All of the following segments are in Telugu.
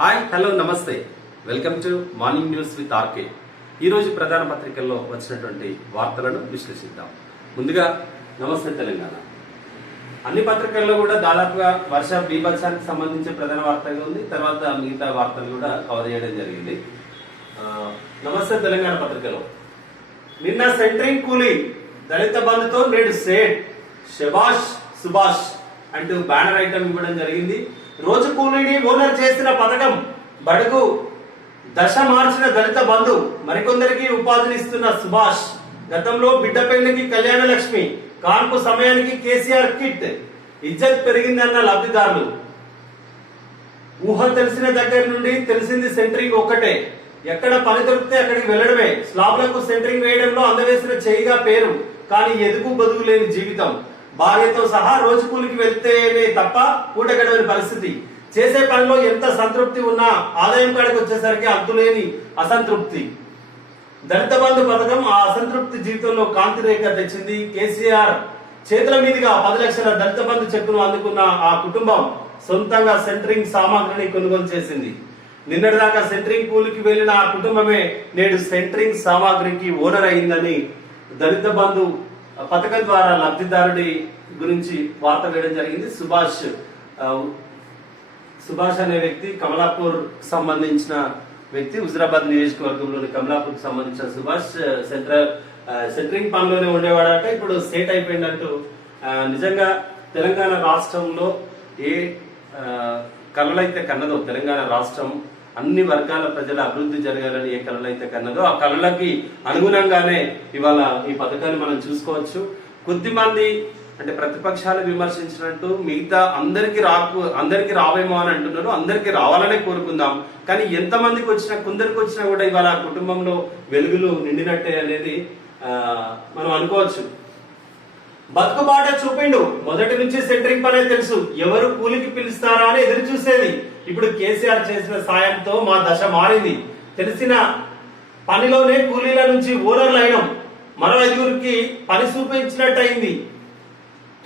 హాయ్ హలో నమస్తే welcome to morning news with RK. ఈరోజు ప్రధాన పత్రికల్లో వచ్చినటువంటి వార్తలను విశ్లేషిద్దాం. ముందుగా నమస్తే తెలంగాణ. అన్ని పత్రికల్లో కూడా దాదాపుగా వర్ష బీభత్సానికి సంబంధించిన ప్రధాన వార్తగా ఉంది. తర్వాత మిగతా వార్తలు కూడా కవర్ చేయడం జరిగింది. నమస్తే తెలంగాణ పత్రికలో నిన్న సెంట్రింగ్ కూలీ దళిత బంధుతో నేడు సేట్ శబాష్ సుభాష్ అంటూ బ్యానర్ ఐటమ్ ఇవ్వడం జరిగింది. రోజు కూలీని ఓనర్ చేసిన పథకం, బడుగు దశ మార్చిన దళిత బంధు, మరికొందరికి ఉపాధినిస్తున్న సుభాష్, గతంలో బిడ్డ పెళ్లికి కళ్యాణ లక్ష్మి, కాన్పు సమయానికి కేసీఆర్ కిట్, ఇజ్జత్ పెరిగిందన్న లబ్ధిదారులు. ఊహ తెలిసిన దగ్గర నుండి తెలిసింది సెంటరింగ్ ఒక్కటే, ఎక్కడ పని దొరికితే అక్కడికి వెళ్లడమే. స్లాబ్లకు సెంటరింగ్ వేయడంలో అందవేసిన చేయిగా పేరు, కానీ ఎదుగు బదుగు లేని జీవితం. భార్యతో సహా రోజు కూలికి వెళ్తేనే తప్ప పూట గడవని పరిస్థితి. చేసే పనిలో ఎంత సంతృప్తి ఉన్నా ఆదాయం కాడికి వచ్చేసరికి అంతులేని అసంతృప్తి. దళిత బంధు పథకం ఆ అసంతృప్తి జీవితంలో కాంతి రేఖ తెచ్చింది. కేసీఆర్ చేతుల మీదుగా 10 లక్షల దళిత బంధు చెక్కును అందుకున్న ఆ కుటుంబం సొంతంగా సెంటరింగ్ సామాగ్రిని కొనుగోలు చేసింది. నిన్నటిదాకా సెంటరింగ్ కూలికి వెళ్లిన ఆ కుటుంబమే నేడు సెంటరింగ్ సామాగ్రికి ఓనర్ అయిందని దళిత బంధు పథకం ద్వారా లబ్ధిదారుడి గురించి వార్త వేయడం జరిగింది. సుభాష్ అనే వ్యక్తి కమలాపూర్ సంబంధించిన వ్యక్తి, హుజరాబాద్ నియోజకవర్గంలోని కమలాపూర్ సంబంధించిన సుభాష్ సెంటరింగ్ పనిలోనే ఉండేవాడంటే ఇప్పుడు సేట్ అయిపోయిందంటూ నిజంగా తెలంగాణ రాష్ట్రంలో ఏ కళలైతే కన్నదో, తెలంగాణ రాష్ట్రం అన్ని వర్గాల ప్రజల అభివృద్ధి జరగాలని ఏ కళలైతే కన్నదో ఆ కళలకి అనుగుణంగానే ఇవాళ ఈ పథకాన్ని మనం చూసుకోవచ్చు. కొద్దిమంది అంటే ప్రతిపక్షాలు విమర్శించినట్టు మిగతా అందరికి రావేమో అని అంటున్నారు. అందరికి రావాలనే కోరుకుందాం. కానీ ఎంతమందికి వచ్చినా, కొందరికి వచ్చినా కూడా ఇవాళ కుటుంబంలో వెలుగులు నిండినట్టే అనేది మనం అనుకోవచ్చు. బతుకుబాట చూపిండు, మొదటి నుంచి సెంటరింగ్ పనే తెలుసు, ఎవరు కూలికి పిలుస్తారా అని ఎదురు చూసేది. ఇప్పుడు కేసీఆర్ చేసిన సాయంతో మా దశ మారింది. తెలిసిన పనిలోనే కూలీల నుంచి ఓనర్లు అయినాం. మరో 5గురికి పని చూపించినట్టు అయింది.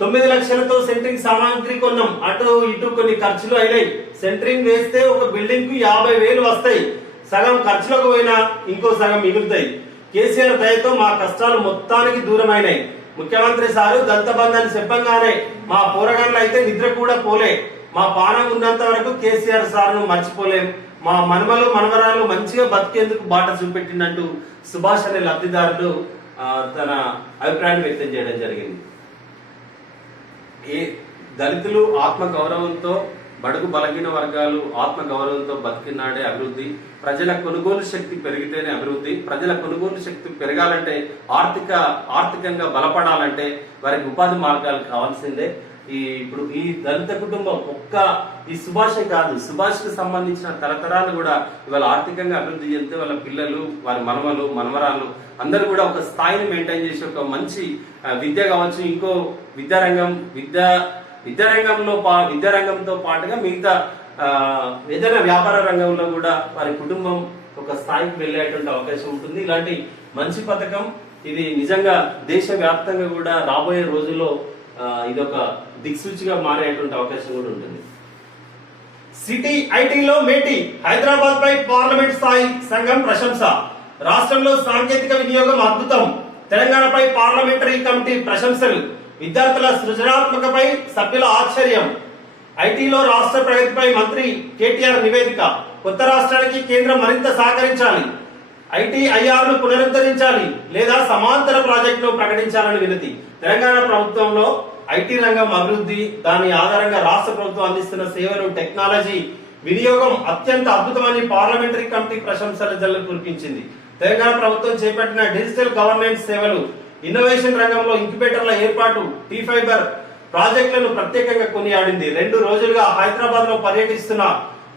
9 లక్షలతో సెంటరింగ్ సామాగ్రి కొన్నాం. అటు ఇటు కొన్ని ఖర్చులు అయినాయి. సెంటరింగ్ వేస్తే ఒక బిల్డింగ్ కు 50,000 వస్తాయి. సగం ఖర్చులకు పోయినా ఇంకో సగం మిగులుతాయి. కేసీఆర్ దయతో మా కష్టాలు మొత్తానికి దూరం అయినాయి. ముఖ్యమంత్రి సారు దళిత బంధాన్ని చెప్పంగానే మా పోరగాళ్ళు అయితే నిద్ర కూడా పోలే. మా పానం ఉన్నంత వరకు కేసీఆర్ సార్ను మర్చిపోలేం. మా మనమలు మనవరాలు మంచిగా బతికేందుకు బాట చూపెట్టినట్టు సుభాష్ అనే లబ్ధిదారుడు తన అభిప్రాయాన్ని వ్యక్తం చేయడం జరిగింది. దళితులు ఆత్మ గౌరవంతో, బడుగు బలహీన వర్గాలు ఆత్మ గౌరవంతో బతికినాడే అభివృద్ధి. ప్రజల కొనుగోలు శక్తి పెరిగితేనే అభివృద్ధి. ప్రజల కొనుగోలు శక్తి పెరగాలంటే, ఆర్థికంగా బలపడాలంటే వారికి ఉపాధి మార్గాలు కావాల్సిందే. ఇప్పుడు ఈ దళిత కుటుంబం ఈ సుభాషే కాదు, సుభాష్ కి సంబంధించిన తరతరాలు కూడా ఇవాళ ఆర్థికంగా అభివృద్ధి చెందితే వాళ్ళ పిల్లలు, వారి మనవలు మనవరాలు అందరూ కూడా ఒక స్థాయిని మెయింటైన్ చేసి ఒక మంచి విద్య కావచ్చు, ఇంకో విద్యారంగంతో పాటుగా మిగతా ఏదైనా వ్యాపార రంగంలో కూడా వారి కుటుంబం ఒక స్థాయికి వెళ్ళేటువంటి అవకాశం ఉంటుంది. ఇలాంటి మంచి పథకం ఇది నిజంగా దేశవ్యాప్తంగా కూడా రాబోయే రోజుల్లో ఇదొక దిక్సూచిగా మారేటువంటి అవకాశం కూడా ఉంటుంది. సిటీ ఐటీలో మేటి, హైదరాబాద్ పై పార్లమెంట్ స్థాయి సంఘం ప్రశంస. రాష్ట్రంలో సాంకేతిక వినియోగం అద్భుతం. తెలంగాణపై పార్లమెంటరీ కమిటీ ప్రశంసలు. విద్యార్థుల సృజనాత్మకపై సభ్యుల ఆశ్చర్యం. ఐటీలో రాష్ట్ర ప్రగతిపై మంత్రి కేటీఆర్ నివేదిక. కొత్త రాష్ట్రానికి కేంద్రం మరింత సహకరించాలి. ఐటీఐఆర్ ను పునరుద్ధరించాలి లేదా సమాంతర ప్రాజెక్టును ప్రకటించాలని వినతి. తెలంగాణ ప్రభుత్వంలో ఐటీ రంగం అభివృద్ధి, దాని ఆధారంగా రాష్ట్ర ప్రభుత్వం అందిస్తున్న సేవలు, టెక్నాలజీ వినియోగం అత్యంత అద్భుతమని పార్లమెంటరీ కమిటీ ప్రశంసల జల్లు కురిపించింది. తెలంగాణ ప్రభుత్వం చేపట్టిన డిజిటల్ గవర్నెన్స్ సేవలు, ఇన్నోవేషన్ రంగంలో ఇంక్యుబేటర్ల ఏర్పాటు, టీ ఫైబర్ ప్రాజెక్టులను ప్రత్యేకంగా కొనియాడింది. 2 రోజులుగా హైదరాబాద్ లో పర్యటిస్తున్న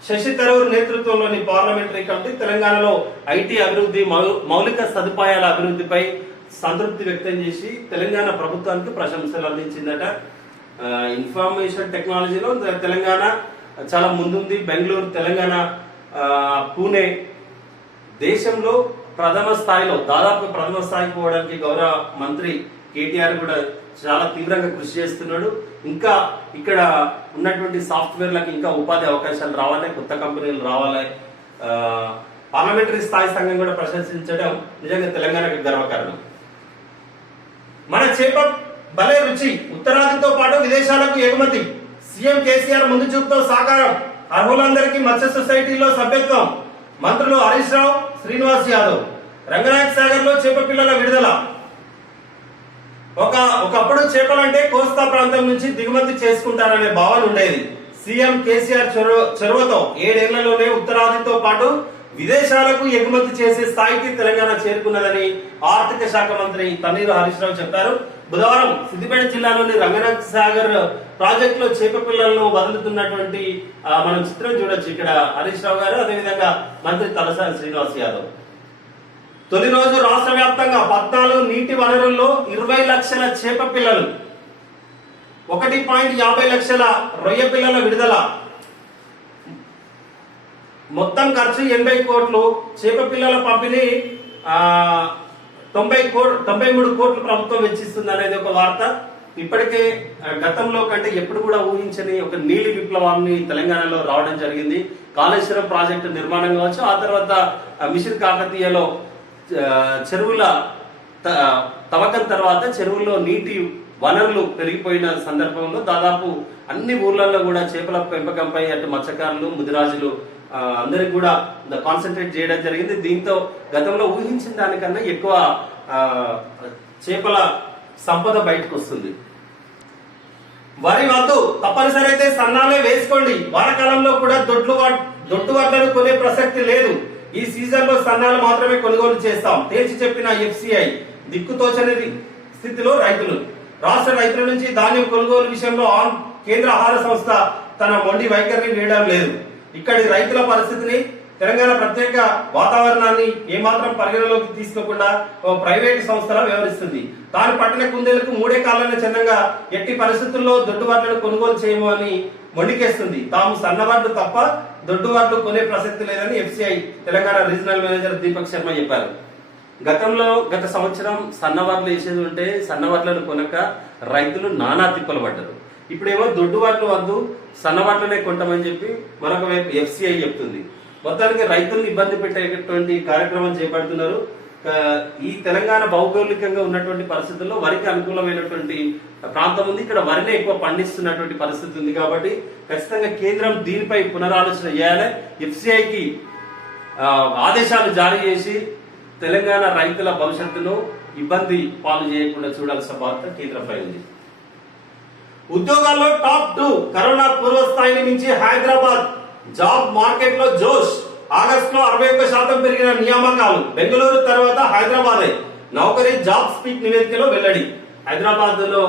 శశి థరూర్ నేతృత్వంలోని పార్లమెంటరీ కమిటీ తెలంగాణలో ఐటీ అభివృద్ధి, మౌలిక సదుపాయాల అభివృద్ధిపై సంతృప్తి వ్యక్తం చేసి తెలంగాణ ప్రభుత్వానికి ప్రశంసలు అందించిందట. ఇన్ఫర్మేషన్ టెక్నాలజీలో తెలంగాణ చాలా ముందుంది. బెంగళూరు, తెలంగాణ, పూణే దేశంలో దాదాపు ప్రథమ స్థాయికి పోవడానికి గౌరవ మంత్రి కేటీఆర్ కూడా చాలా తీవ్రంగా కృషి చేస్తున్నాడు. ఇంకా ఇక్కడ ఉన్నటువంటి సాఫ్ట్వేర్లకు ఇంకా ఉపాధి అవకాశాలు రావాలి, కొత్త కంపెనీలు రావాలి. పార్లమెంటరీ స్థాయి సంఘం కూడా ప్రశంసించడం నిజంగా తెలంగాణకు గర్వకారణం. మన చేప భలే రుచి, ఉత్తరాదితో పాటు విదేశాలకు ఎగుమతి. సీఎం కేసీఆర్ ముందు చూపుతో సాకారం. అర్హులందరికీ మత్స్య సొసైటీలో సభ్యత్వం. మంత్రులు హరీష్ రావు, శ్రీనివాస్ యాదవ్. రంగనాయక సాగర్ లో చేప పిల్లల విడుదల. ఒకప్పుడు చేపలంటే కోస్తా ప్రాంతం నుంచి దిగుమతి చేసుకుంటారనే భావన ఉండేది. సీఎం కేసీఆర్ చొరవతో 7 ఏళ్లలోనే ఉత్తరాదితో పాటు విదేశాలకు ఎగుమతి చేసే స్థాయికి తెలంగాణ చేరుకున్నదని ఆర్థిక శాఖ మంత్రి తన్నీరు హరీష్ రావు చెప్పారు. బుధవారం సిద్దిపేట జిల్లాలోని రంగనాథ్ సాగర్ ప్రాజెక్ట్ లో చేప పిల్లలను వదులుతున్నటువంటి మనం చిత్రం చూడొచ్చు. ఇక్కడ హరీష్ రావు గారు, అదేవిధంగా మంత్రి తలసాని శ్రీనివాస్ యాదవ్. తొలి రోజు రాష్ట్ర వ్యాప్తంగా 14 నీటి వనరుల్లో 20 లక్షల చేప పిల్లలు, 1.50 లక్షల రొయ్య పిల్లల విడుదల. మొత్తం ఖర్చు 80 కోట్లు. చేప పిల్లల పంపిణీ 93 కోట్లు ప్రభుత్వం వెచ్చిస్తుంది అనేది ఒక వార్త. ఇప్పటికే గతంలో కంటే ఎప్పుడు కూడా ఊహించని ఒక నీలి విప్లవాన్ని తెలంగాణలో రావడం జరిగింది. కాళేశ్వరం ప్రాజెక్టు నిర్మాణం కావచ్చు, ఆ తర్వాత మిషన్ కాకతీయలో చెరువుల తవ్వకం తర్వాత చెరువుల్లో నీటి వనరులు పెరిగిపోయిన సందర్భంలో దాదాపు అన్ని ఊర్లలో కూడా చేపల పెంపకంపై అటు మత్స్యకారులు, ముదిరాజులు అందరికి కూడా కాన్సన్ట్రేట్ చేయడం జరిగింది. దీంతో గతంలో ఊహించిన దానికన్నా ఎక్కువ చేపల సంపద బయటకు వస్తుంది. వరి వద్దు, తప్పనిసరి అయితే సన్నాలే వేసుకోండి. వానాకాలంలో కూడా దొడ్డు వడ్లను కొనే ప్రసక్తి లేదు. ఈ సీజన్ లో సన్నాలు మాత్రమే కొనుగోలు చేస్తాం తేల్చి చెప్పిన ఎఫ్సిఐ. దిక్కుతోచని స్థితిలో రైతులు. రాష్ట్ర రైతుల నుంచి ధాన్యం కొనుగోలు విషయంలో కేంద్ర ఆహార సంస్థ తన మొండి వైఖరిని వీడడం లేదు. ఇక్కడి రైతుల పరిస్థితిని, తెలంగాణ ప్రత్యేక వాతావరణాన్ని ఏమాత్రం పరిగణలోకి తీసుకోకుండా ఓ ప్రైవేట్ సంస్థలా వ్యవహరిస్తుంది. తాను పట్టిన కుందేలకు 3 కాలాల చిన్నంగా ఎట్టి పరిస్థితుల్లో దొడ్డువాట్లను కొనుగోలు చేయము అని మొండికేస్తుంది. తాము సన్నవాట్లు తప్ప దొడ్డువాట్లు కొనే ప్రసక్తి లేదని FCI Telangana regional manager Deepak Sharma చెప్పారు. గత సంవత్సరం సన్నవాట్లు వేసేది ఉంటే సన్నవాట్లను కొనక రైతులు నానా తిప్పలు పడ్డారు. ఇప్పుడేమో దొడ్డువాట్లు వద్దు, సన్నవాట్లనే కొంటామని చెప్పి మరొక వైపు ఎఫ్సిఐ చెప్తుంది. మొత్తానికి రైతులను ఇబ్బంది పెట్టేటువంటి కార్యక్రమం చేపడుతున్నారు. ఈ తెలంగాణ భౌగోళికంగా ఉన్నటువంటి పరిస్థితుల్లో వరికి అనుకూలమైనటువంటి ప్రాంతం ఉంది. ఇక్కడ వరిని ఎక్కువ పండిస్తున్నటువంటి పరిస్థితి ఉంది. కాబట్టి ఖచ్చితంగా కేంద్రం దీనిపై పునరాలోచన చేయాలి. ఎఫ్సిఐకి ఆదేశాలు జారీ చేసి తెలంగాణ రైతుల భవిష్యత్తును ఇబ్బంది పాలు చేయకుండా చూడాల్సిన బాధ్యత కేంద్రంపై ఉంది. ఉద్యోగాల్లో టాప్ 2 కరోనా పూర్వస్థాయిని మించి హైదరాబాద్. జాబ్ మార్కెట్ లో జోష్. ఆగస్టులో 61% పెరిగిన నియామకాలు. బెంగళూరు తర్వాత హైదరాబాద్. నౌకరీ జాబ్ స్పీక్ నివేదికలో వెల్లడి. హైదరాబాద్ లో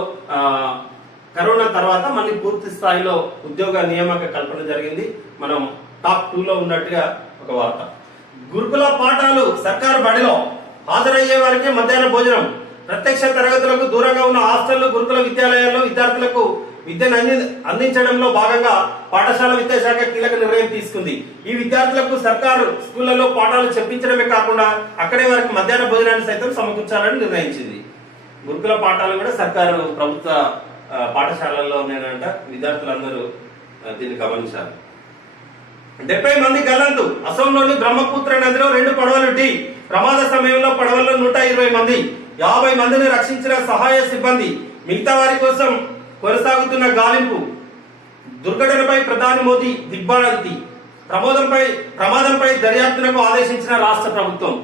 కరోనా తర్వాత మళ్ళీ పూర్తి స్థాయిలో ఉద్యోగ నియామక కల్పన జరిగింది. మనం టాప్ 2 లో ఉన్నట్టుగా ఒక వార్త. గురుకుల పాఠాలు సర్కారు బడిలో హాజరయ్యే వారికి మధ్యాహ్న భోజనం. ప్రత్యక్ష తరగతులకు దూరంగా ఉన్న హాస్టళ్లు, గురుకుల విద్యాలయాల్లో విద్యార్థులకు విద్యను అందించడంలో భాగంగా పాఠశాల విద్యాశాఖ కీలక నిర్ణయం తీసుకుంది. ఈ విద్యార్థులకు సర్కారు స్కూళ్లలో పాఠాలు చెప్పించడమే కాకుండా అక్కడే వారికి మధ్యాహ్న భోజనాన్ని సైతం సమకూర్చాలని నిర్ణయించింది. గురుకుల పాఠాలు కూడా సర్కారు ప్రభుత్వ పాఠశాలల్లోనేనంట. విద్యార్థులందరూ దీన్ని గమనించాలి. 70 మంది గల్లంతు. అసోంలోని బ్రహ్మపుత్ర నదిలో 2 పడవలు ఢీ. ప్రమాద సమయంలో పడవల్లో 120 మంది. 50 మందిని రక్షించిన సహాయ సిబ్బంది. మిగతా వారి కోసం కొనసాగుతున్న గాలింపు. దుర్ఘటనపై ప్రధాని మోదీ దిగ్భ్రాంతి. ప్రమాదంపై దర్యాప్తునకు ఆదేశించిన రాష్ట్ర ప్రభుత్వం.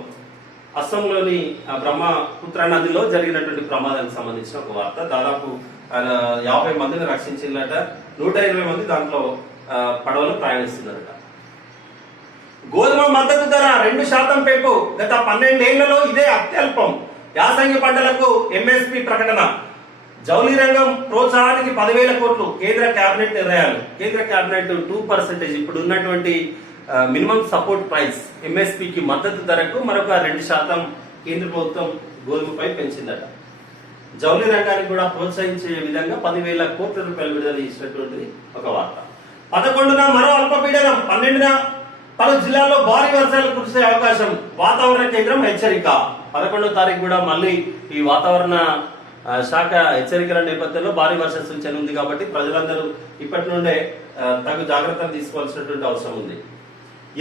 అస్సాంలోని బ్రహ్మపుత్ర నదిలో జరిగినటువంటి ప్రమాదానికి సంబంధించిన ఒక వార్త. దాదాపు 50 మందిని రక్షించినట. 120 మంది దాంట్లో పడవలు ప్రయాణిస్తున్నారట. గోధుమ మద్దతు ధర 2% పెంపు. గత 12 ఏళ్లలో ఇదే అత్యల్పం. యాసంగి పంటలకు ఎంఎస్పి ప్రకటన. జౌళి రంగం ప్రోత్సాహానికి 10,000 కోట్లు. కేంద్ర కేబినెట్ నిర్ణయాలు. కేంద్ర కేబినెట్ 2% ఇప్పుడు ఉన్నటువంటి మినిమం సపోర్ట్ ప్రైస్ ఎంఎస్పికి మద్దతు ధరకు మరొక 2% కేంద్ర ప్రభుత్వం గోధుమపై పెంచిందట. జౌళి రంగాన్ని కూడా ప్రోత్సహించే విధంగా 10,000 కోట్ల రూపాయలు విడుదల చేసినటువంటిది ఒక వార్త. 11న మరో అల్పపీడనం. 12న పలు జిల్లాల్లో భారీ వర్షాలు కురిసే అవకాశం. వాతావరణ కేంద్రం హెచ్చరిక. 11వ తారీఖు కూడా మళ్ళీ ఈ వాతావరణ శాఖ హెచ్చరికల నేపథ్యంలో భారీ వర్ష సూచన ఉంది కాబట్టి ప్రజలందరూ ఇప్పటి నుండే తగు జాగ్రత్తలు తీసుకోవాల్సినటువంటి అవసరం ఉంది.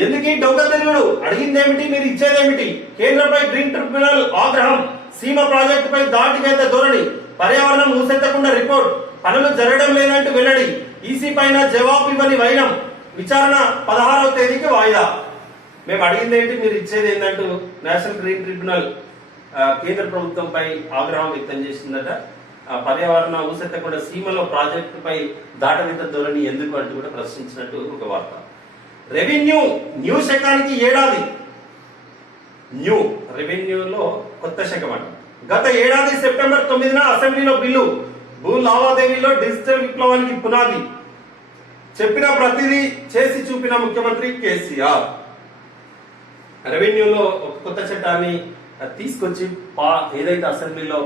ఎందుకు డొంక తిరుగుడు? అడిగిందేమిటి, మీరు ఇచ్చేదేమిటి? కేంద్రంపై గ్రీన్ ట్రిబ్యునల్ ఆగ్రహం, సీమ ప్రాజెక్టుపై దాటికైత ధోరణి, పర్యావరణం మూసెత్తకుండా రిపోర్ట్, పనులు జరగడం లేదంటూ వెల్లడి, ఈసీ పైన జవాబు ఇవ్వని వైనం, విచారణ 16వ తేదీకి వాయిదా. మేము అడిగింది ఏంటి, మీరు ఇచ్చేది ఏంటంటూ నేషనల్ గ్రీన్ ట్రిబ్యునల్ కేంద్ర ప్రభుత్వంపై ఆగ్రహం వ్యక్తం చేసిందట. పర్యావరణ ఊసెత్తకుండా సీమలో ప్రాజెక్టుపై దాటవేత ధోరణి ఎందుకు అంటూ కూడా ప్రశ్నించినట్టు ఒక వార్త. రెవెన్యూ న్యూ శకానికి ఏడాది. న్యూ రెవెన్యూలో కొత్త శకం అంట. గత ఏడాది సెప్టెంబర్ 9న అసెంబ్లీలో బిల్లు, భూ లావాదేవీలో డిజిటల్ విప్లవానికి పునాది, చెప్పిన ప్రతిదీ చేసి చూపిన ముఖ్యమంత్రి కేసీఆర్. రెవెన్యూలో ఒక కొత్త చట్టాన్ని తీసుకొచ్చి ఏదైతే అసెంబ్లీలో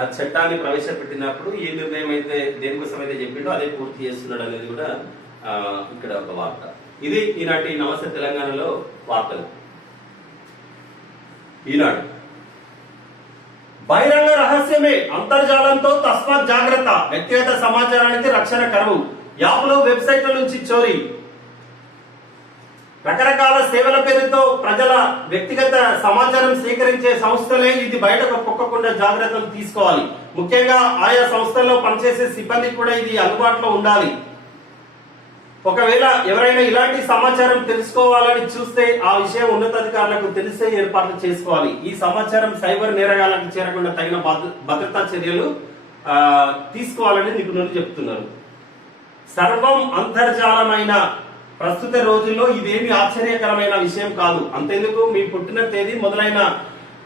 ఆ చట్టాన్ని ప్రవేశపెట్టినప్పుడు ఏ నిర్ణయం అయితే దేనికోసం అయితే చెప్పిండో అదే పూర్తి చేస్తున్నాడు అనేది కూడా ఇక్కడ ఒక వార్త. ఇది ఈనాటి నమస్తే తెలంగాణలో వార్తలు. ఈనాడు బహిరంగ రహస్యమే అంతర్జాలంతో తస్మాత్ జాగ్రత్త, వ్యక్తిగత సమాచారానికి రక్షణ కరువు, యాప్లు వెబ్సైట్ల నుంచి చోరీ, రకరకాల సేవల పేరుతో ప్రజల వ్యక్తిగత సమాచారం సేకరించే సంస్థలే ఇది బయటకు పొక్కకుండా జాగ్రత్తలు తీసుకోవాలి. ముఖ్యంగా ఆయా సంస్థల్లో పనిచేసే సిబ్బందికి కూడా ఇది అందుబాటులో ఉండాలి. ఒకవేళ ఎవరైనా ఇలాంటి సమాచారం తెలుసుకోవాలని చూస్తే ఆ విషయం ఉన్నతాధికారులకు తెలిసే ఏర్పాట్లు చేసుకోవాలి. ఈ సమాచారం సైబర్ నేరగాళ్లకు చేరకుండా తగిన భద్రతా చర్యలు తీసుకోవాలని నిపుణులు చెప్తున్నారు. సర్వం అంతర్జాలమైన ప్రస్తుత రోజుల్లో ఇదేమి ఆశ్చర్యకరమైన విషయం కాదు. అంతేందుకు మీ పుట్టిన తేదీ మొదలైన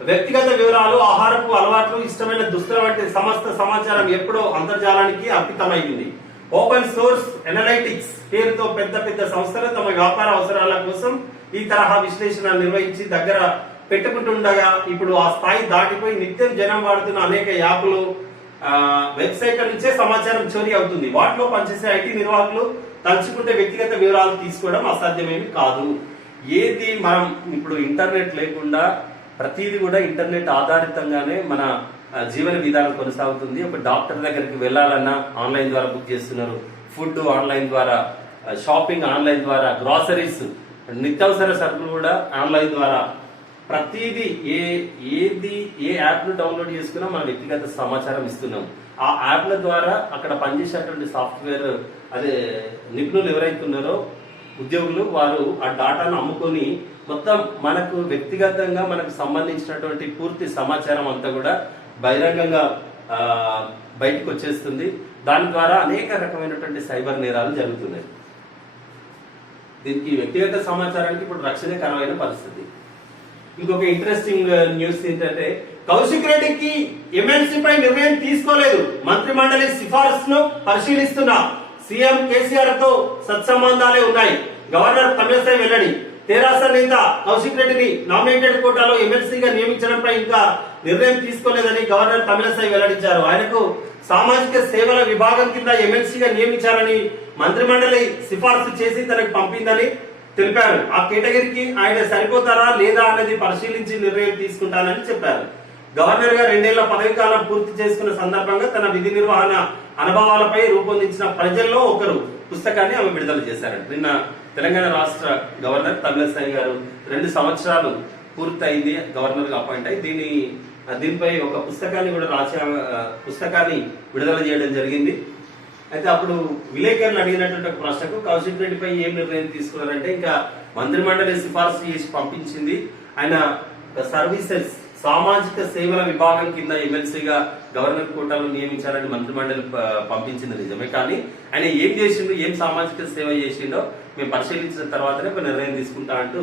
వ్యక్తిగత వివరాలు, ఆహారపు అలవాట్లు, ఇష్టమైన దుస్తుల వంటి సమస్త సమాచారం ఎప్పుడో అంతర్జాలానికి అర్పితమైంది. ఓపెన్ సోర్స్ ఎనలైటిక్స్ పేరుతో పెద్ద పెద్ద సంస్థలు తమ వ్యాపార అవసరాల కోసం ఈ తరహా విశ్లేషణ నిర్వహించి దగ్గర పెట్టుకుంటుండగా ఇప్పుడు ఆ స్థాయి దాటిపోయి నిత్యం జనం వాడుతున్న అనేక యాప్లు, వెబ్సైట్ల నుంచే సమాచారం చోరీ అవుతుంది. వాటిలో పనిచేసే ఐటీ నిర్వాహకులు తలుచుకుంటే వ్యక్తిగత వివరాలు తీసుకోవడం అసాధ్యమేమి కాదు. ఏది మనం ఇప్పుడు ఇంటర్నెట్ లేకుండా ప్రతిదీ కూడా ఇంటర్నెట్ ఆధారితంగానే మన జీవన విధానం కొనసాగుతుంది. ఒక డాక్టర్ దగ్గరికి వెళ్ళాలన్నా ఆన్లైన్ ద్వారా బుక్ చేస్తున్నారు, ఫుడ్ ఆన్లైన్ ద్వారా, షాపింగ్ ఆన్లైన్ ద్వారా, గ్రాసరీస్, నిత్యావసర సరుకులు కూడా ఆన్లైన్ ద్వారా, ప్రతిదీ ఏ యాప్ ను డౌన్లోడ్ చేసుకున్నా మన వ్యక్తిగత సమాచారం ఇస్తున్నాం. ఆ యాప్ల ద్వారా అక్కడ పనిచేసేటువంటి సాఫ్ట్వేర్ అదే నిపుణులు ఎవరైతే ఉన్నారో ఉద్యోగులు, వారు ఆ డాటాను అమ్ముకొని మొత్తం మనకు వ్యక్తిగతంగా మనకు సంబంధించినటువంటి పూర్తి సమాచారం అంతా కూడా బహిరంగంగా బయటకు వచ్చేస్తుంది. దాని ద్వారా అనేక రకమైనటువంటి సైబర్ నేరాలు జరుగుతున్నాయి. దీనికి వ్యక్తిగత సమాచారానికి ఇప్పుడు రక్షణ కరమైన పరిస్థితి. ఇంకొక ఇంట్రెస్టింగ్ న్యూస్ ఏంటంటే, కౌశిక్ రెడ్డికి ఎమ్మెల్సీ పై నిర్ణయం తీసుకోలేదు, మంత్రి మండలి సిఫారసును పరిశీలిస్తున్నా, సీఎం కేసీఆర్ తో సత్సంబంధాలే ఉన్నాయి, గవర్నర్ తమిళసై వెల్లడి. తెరాస నేత కౌశిక్ రెడ్డిని నామినేటెడ్ కోటాలో ఎమ్మెల్సీగా నియమించడంపై ఇంకా నిర్ణయం తీసుకోలేదని గవర్నర్ తమిళసై వెల్లడించారు. ఆయనకు సామాజిక సేవల విభాగం కింద ఎమ్మెల్సీగా నియమించాలని మంత్రి మండలి సిఫారసు చేసి తనకు పంపిందని తెలిపారు. ఆ కేటగిరీకి ఆయన సరిపోతారా లేదా అన్నది పరిశీలించి నిర్ణయం తీసుకుంటానని చెప్పారు. గవర్నర్ గా 2 ఏళ్ల పదవి కాలం పూర్తి చేసుకున్న సందర్భంగా తన విధి నిర్వహణ అనుభవాలపై రూపొందించిన ప్రజల్లో ఒకరు పుస్తకాన్ని ఆమె విడుదల చేశారు. నిన్న తెలంగాణ రాష్ట్ర గవర్నర్ తమిళసై గారు 2 సంవత్సరాలు పూర్తయింది గవర్నర్ గా అపాయింట్ అయి దీనిపై ఒక పుస్తకాన్ని కూడా పుస్తకాన్ని విడుదల చేయడం జరిగింది. అయితే అప్పుడు విలేకరులు అడిగినటువంటి ఒక ప్రశ్నకు కౌశిక్ రెడ్డిపై ఏం నిర్ణయం తీసుకున్నారంటే, ఇంకా మంత్రి మండలి సిఫార్సు చేసి పంపించింది, ఆయన సర్వీసెస్ సామాజిక సేవల విభాగం కింద ఎమ్మెల్సీగా గవర్నర్ కోటాలో నియమించాలని మంత్రి మండలి పంపించింది నిజమే, కానీ ఆయన ఏం చేసిండు, ఏం సామాజిక సేవ చేసిండో మేము పరిశీలించిన తర్వాతనే ఒక నిర్ణయం తీసుకుంటా అంటూ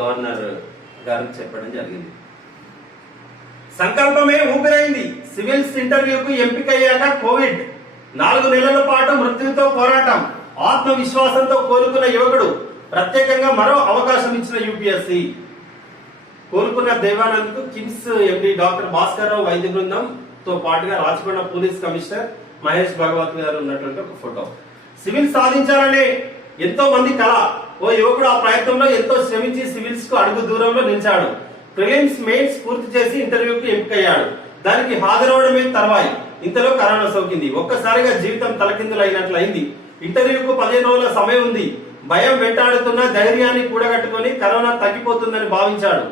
గవర్నర్ గారు చెప్పడం జరిగింది. సంకల్పమే ఊపిరైంది, సివిల్స్ ఇంటర్వ్యూకు ఎంపికయ్యాక కోవిడ్, 4 నెలల పాటు మృత్యుతో పోరాటం, ఆత్మవిశ్వాసంతో కోలుకున్న యువకుడు, ప్రత్యేకంగా మరో అవకాశం ఇచ్చిన యూపీఎస్సీ. కోలుకున్న దేవానంద్ కు కిమ్స్ ఎండి డాక్టర్ భాస్కర్ రావు వైద్య బృందం తో పాటుగా రాచకొండ పోలీస్ కమిషనర్ మహేష్ భగవత్ గారు ఉన్నటువంటి ఒక ఫోటో. సివిల్ సాధించాలనే ఎంతో మంది కళ, ఓ యువకుడు ఆ ప్రయత్నంలో ఎంతో శ్రమించి సివిల్స్ కు అడుగు దూరంలో నిలిచాడు. ప్రిలిమ్స్ మెయిన్స్ పూర్తి చేసి ఇంటర్వ్యూకి ఎంపికయ్యాడు. దానికి హాజరవడమే తర్వాయి. ఇంతలో కరోనా సోకింది. ఒక్కసారిగా జీవితం తలకిందులైనట్లయింది. ఇంటర్వ్యూకు 15 రోజుల సమయం ఉంది. భయం వెంటాడుతున్న ధైర్యాన్ని కూడగట్టుకుని కరోనా తగ్గిపోతుందని భావించాడు.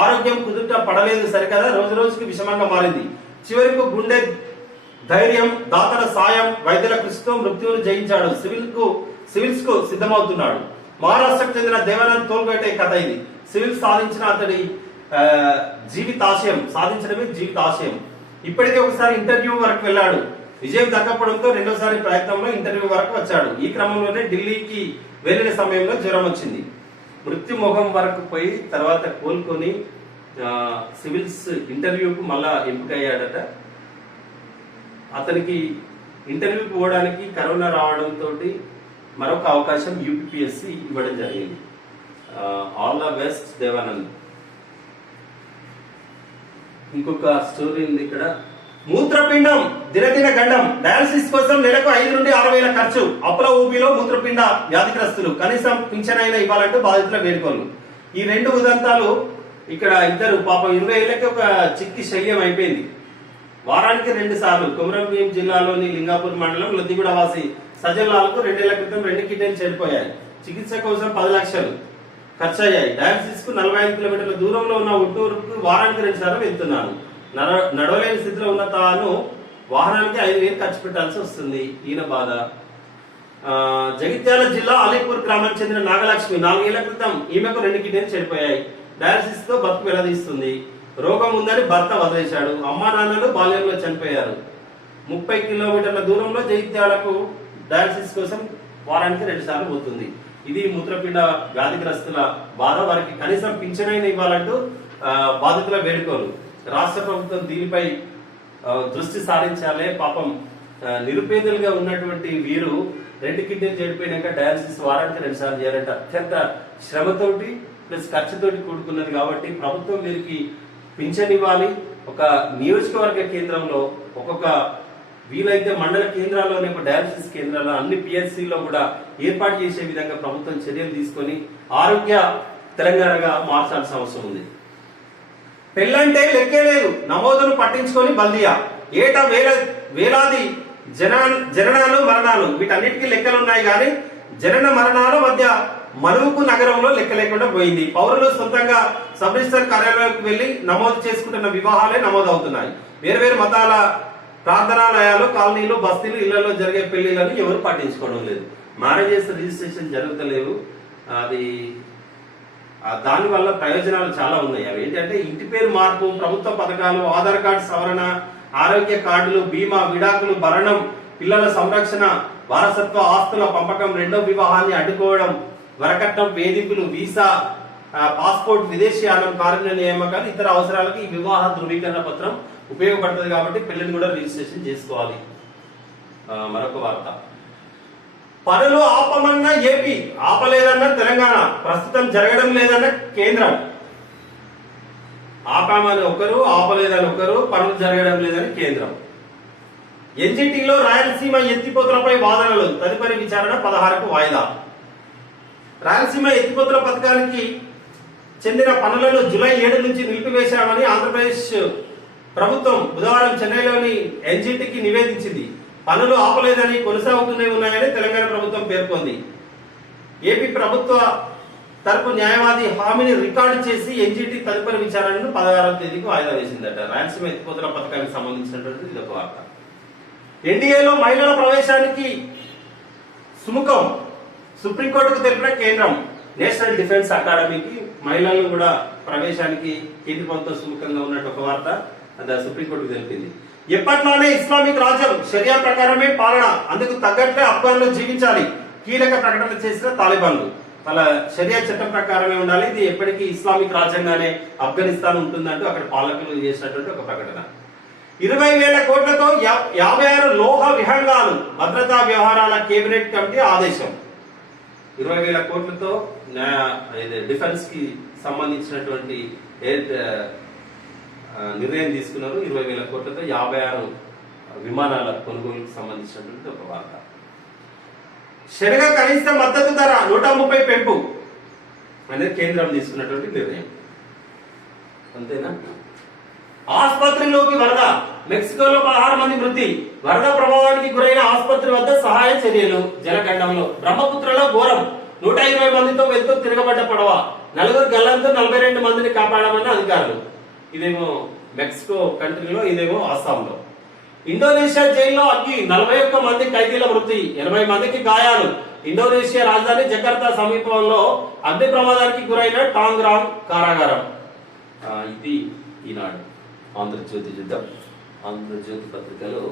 ఆరోగ్యం కుదుట పడలేదు సరికదా, రోజు రోజుకి విషమంగా మారింది. చివరికి గుండె ధైర్యం, దాతల సాయం, వైద్యుల కృషితో మృత్యువును జయించాడు. సివిల్స్ కు సిద్ధమవుతున్నాడు. మహారాష్ట్రకు చెందిన దేవానంద్ తోల్గట్టే కథ ఇది. సివిల్స్ సాధించిన అతడి సాధించడమే జీవితాశయం. ఇప్పటికే ఒకసారి ఇంటర్వ్యూ వరకు వెళ్ళాడు. విజయం దక్కడంతో రెండోసారి ప్రయత్నంలో ఇంటర్వ్యూ వరకు వచ్చాడు. ఈ క్రమంలోనే ఢిల్లీకి వెళ్లిన సమయంలో జ్వరం వచ్చింది. మృత్యు ముఖం వరకు పోయి తర్వాత కోలుకొని సివిల్స్ ఇంటర్వ్యూకు మళ్ళా ఎంపికయ్యాడట. అతనికి ఇంటర్వ్యూకి పోవడానికి కరోనా రావడంతో మరొక అవకాశం యూపీఎస్సీ ఇవ్వడం జరిగింది. All the best Devanand. ఇంకొక స్టోరీ ఉంది ఇక్కడ. మూత్రపిండం దినదిన గండం. డయాలసిస్ కోసం నెలకు 5 నుండి 6 వేల ఖర్చు. అప్పుల ఊబిలో మూత్రపిండ వ్యాధిగ్రస్తులు. కనీసం పింఛన్ అయినా ఇవ్వాలంటూ బాధితుల వేడుకోలు. ఈ రెండు ఉదంతాలు ఇక్కడ ఇద్దరు పాపం 20 ఏళ్లకి ఒక చిక్కి శల్యం అయిపోయింది. వారానికి 2 సార్లు కొమరంభీం జిల్లాలోని లింగాపూర్ మండలం లొద్దిగూడ వాసి సజల్లాలకు 2 ఏళ్ల క్రితం 2 కిడ్నీలు చెడిపోయాయి. చికిత్స కోసం 10 లక్షలు ఖర్చు అయ్యాయి. డయాలసిస్ కు 45 కిలోమీటర్ల దూరంలో ఉన్న ఉట్టూరుకు వారానికి 2 సార్లు వెళ్తున్నాను. నడవలేని స్థితిలో ఉన్న తాను వాహనానికి 5,000 ఖర్చు పెట్టాల్సి వస్తుంది. ఈయన బాధ. జగిత్యాల జిల్లా అలీపూర్ గ్రామానికి చెందిన నాగలక్ష్మి 4 ఏళ్ల క్రితం ఈమెకు 2 కిడ్నీలు చెడిపోయాయి. డయాలసిస్ తో బతుకు వెలదీస్తుంది. రోగం ఉందని భర్త వదిలేశాడు. అమ్మా నాన్నలు బాల్యంలో చనిపోయారు. 30 కిలోమీటర్ల దూరంలో జగిత్యాలకు డయాలసిస్ కోసం వారానికి 2 సార్లు పోతుంది. ఇది మూత్రపిండ వ్యాధిగ్రస్తుల బాధ. వారికి కనీసం పింఛనైనా ఇవ్వాలంటూ బాధితుల వేడుకోలు. రాష్ట్ర ప్రభుత్వం దీనిపై దృష్టి సారించాలే. పాపం నిరుపేదలుగా ఉన్నటువంటి వీరు 2 కిడ్నీలు చెడిపోయినాక డయాలసిస్ వారానికి 2 సార్లు చేయాలంటే అత్యంత శ్రమతోటి ప్లస్ ఖర్చుతోటి కూడుకున్నది. కాబట్టి ప్రభుత్వం వీరికి పింఛన్ ఇవ్వాలి. ఒక నియోజకవర్గ కేంద్రంలో ఒక్కొక్క వీలైతే మండల కేంద్రాల్లోనే ఒక డయాలసిస్ కేంద్రాల్లో అన్ని పిహెచ్సిలో కూడా ఏర్పాటు చేసే విధంగా ప్రభుత్వం చర్యలు తీసుకొని ఆరోగ్య తెలంగాణగా మార్చాల్సిన అవసరం ఉంది. పెళ్ళంటే లెక్కే లేదు. నమోదును పట్టించుకొని బల్దియా. ఏటా వేలాది జననాలు మరణాలు వీటన్నిటికీ లెక్కలున్నాయి కానీ జనన మరణాల మధ్య మనువుకు నగరంలో లెక్క లేకుండా పోయింది. పౌరులు సొంతంగా సబ్ రిజిస్టర్ కార్యాలయాలకు వెళ్లి నమోదు చేసుకుంటున్న వివాహాలే నమోదవుతున్నాయి. వేర్వేరు మతాల ప్రార్థనాలయాలు, కాలనీలు, బస్తీలు, ఇళ్లలో జరిగే పెళ్లిలను ఎవరు పట్టించుకోవడం లేదు. మ్యారేజెస్ రిజిస్ట్రేషన్ జరుగుతలేవు. అది దాని వల్ల ప్రయోజనాలు చాలా ఉన్నాయి. అవి ఏంటంటే ఇంటి పేరు మార్పు, ప్రభుత్వ పథకాలు, ఆధార్ కార్డు సవరణ, ఆరోగ్య కార్డులు, బీమా, విడాకులు, భరణం, పిల్లల సంరక్షణ, వారసత్వ ఆస్తుల పంపకం, రెండో వివాహాన్ని అడ్డుకోవడం, వరకట్నం, వేధింపులు, వీసా, పాస్పోర్ట్, విదేశీయానం, కార్మిక నియామకాలు, ఇతర అవసరాలకు ఈ వివాహ ధృవీకరణ పత్రం ఉపయోగపడుతుంది. కాబట్టి పెళ్లిని కూడా రిజిస్ట్రేషన్ చేసుకోవాలి. మరొక వార్త. పనులు ఆపమన్న ఏపీ, ఆపలేదన్న తెలంగాణ, ప్రస్తుతం జరగడం లేదన్న కేంద్రం. ఆపామని ఒకరు, ఆపలేదని ఒకరు, పనులు జరగడం లేదని కేంద్రం. ఎన్జిటిలో రాయలసీమ ఎత్తిపోతులపై వాదనలు. తదుపరి విచారణ 16కు వాయిదా. రాయలసీమ ఎత్తిపోతుల పథకానికి చెందిన పనులను జూలై 7 నుంచి నిలిపివేశామని ఆంధ్రప్రదేశ్ ప్రభుత్వం బుధవారం చెన్నైలోని ఎన్జిటికి నివేదించింది. పనులు ఆపలేదని, కొనసాగుతూనే ఉన్నాయని తెలంగాణ ప్రభుత్వం పేర్కొంది. ఏపీ ప్రభుత్వ తరపు న్యాయవాది హామీని రికార్డు చేసి ఎన్జిటి తదుపరి విచారణను 16వ తేదీకి వాయిదా వేసిందట. రాయలసీమ ఎత్తిపోతుల పథకానికి సంబంధించినటువంటి ఇదొక వార్త. ఎన్డీఏలో మహిళల ప్రవేశానికి సుముఖం. సుప్రీంకోర్టుకు తెలిపిన కేంద్రం. నేషనల్ డిఫెన్స్ అకాడమీకి మహిళలను కూడా ప్రవేశానికి కేంద్ర ప్రభుత్వం సుముఖంగా ఉన్నట్టు ఒక వార్త సుప్రీంకోర్టుకు తెలిపింది. ఎప్పట్లోనే ఇస్లామిక్ రాజ్యం, షరియా ప్రకారమే పాలన, అందుకు తగ్గట్లే అఫ్ఘాన్లో జీవించాలి కీలక ప్రకటన చేసిన తాలిబాన్లు. వాళ్ళ షరియా చట్టం ప్రకారమే ఉండాలి, ఇది ఎప్పటికీ ఇస్లామిక్ రాజ్యంగానే ఆఫ్ఘనిస్తాన్ ఉంటుందంటూ అక్కడ పాలకులు చేసినటువంటి ఒక ప్రకటన. 20,000 కోట్లతో 56 లోహ విహంగాలు. భద్రతా వ్యవహారాల కేబినెట్ కమిటీ ఆదేశం. 20,000 కోట్లతో డిఫెన్స్ కి సంబంధించినటువంటి నిర్ణయం తీసుకున్నారు. 20,000 కోట్లతో 56 విమానాల కొనుగోలుకు సంబంధించినటువంటి ఒక వార్త. శనగ కనీస మద్దతు ధర 130 పెంపు అనేది కేంద్రం తీసుకున్నటువంటి నిర్ణయం. అంతేనా? ఆసుపత్రిలోకి వరద, మెక్సికోలో 16 మంది మృతి, వరద ప్రభావానికి గురైన ఆసుపత్రి వద్ద సహాయ చర్యలు. జలఖండంలో బ్రహ్మపుత్రలో ఘోరం, 120 మందితో వెళ్తూ తిరగబడ్డ పడవ, 4 గల్లంతో 42 మందిని కాపాడమన్న అధికారులు. ఇదేమో మెక్సికో కంట్రీలో, ఇదేమో అస్సాంలో. ఇండోనేషియా జైల్లో అగ్గి, 41 మంది ఖైదీల మృతి, 80 మందికి గాయాలు. ఇండోనేషియా రాజధాని జకర్తా సమీపంలో అగ్ని ప్రమాదానికి గురైన టాంగ్రాంగ్ కారాగారం. ఇది ఈనాడు. ఆంధ్రజ్యోతి చూద్దాం. ఆంధ్రజ్యోతి పత్రికలో